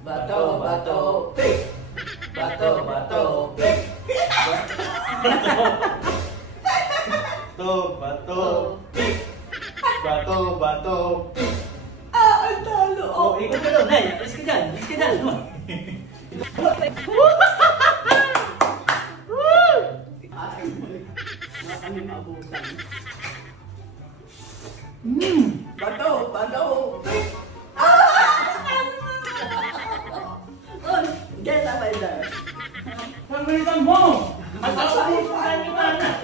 Bato, bato, pick! Bato, bato, pick! Bato, bato, pick! Bato, bato, pick! Ah, ang talo! Oh, ikot ka doon, Nay. Alis ka dyan. Alis ka dyan. Ay, wala kami maabutan. Bato, bato, pick! Get up by there. Pagbilisan mo! Ang kasabutan niyo ba na?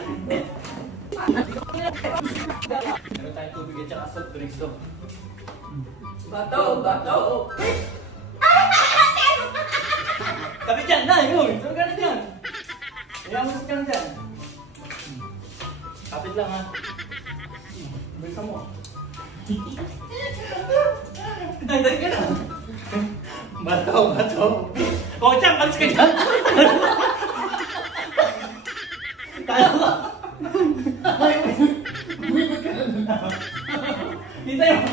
Meron tayong tubig at saka soft drinks to. Bato, bato, pick! Tapi dyan, Nay! Uy! Saan ka na dyan? Iyamusot ka na dyan. Kapit lang, ha? Bilisan mo. Dagdag ka na. Bato, bato. O, dyan! Malis ka dyan! Kaya mo! Umibig ka na. Hintay mo!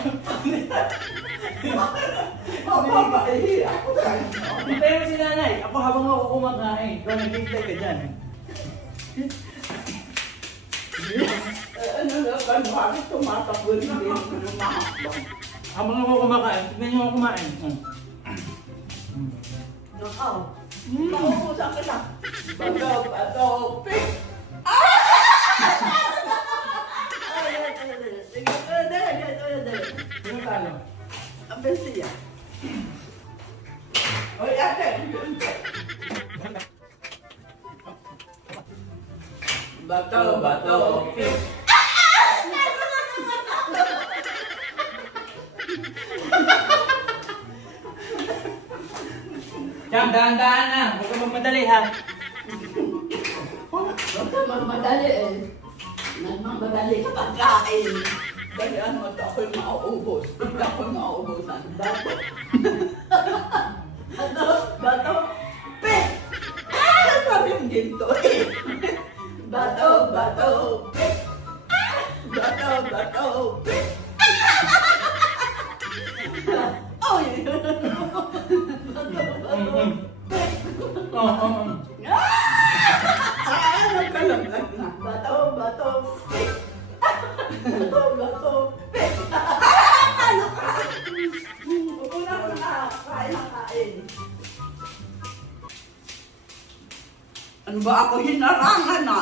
Hintay mo si Nanay. Ako habang ako kumakain. Ikaw naghihintay ka dyan. Ano na, bakit tumatakbo rin din lumahakbang? Habang ako kumakain, tignan niyo ako kumain. Nakaw. Nauusan ka na. Bato, bato, pick! Sino talo? Ang bestiya. Oy, ate! Bato, bato, pick! Jam, dahan-dahan na. Huwag ka magmadali, ha? Huwag ka magmadali eh. Nagmamadali ka pagkain. Dahil ano ito ako'y mauubos. Hindi ako'y mauubosan. Bato. Bato, bato, pick! Sabi yung ginto eh. Bato, bato, pick! Bato, bato, pick! Oy! Nagkalaglag na. Bato, bato, pick! Bato, bato, pick! Ano ka? Una ko na. Kain na kain. Ano ba ako hinarangan na?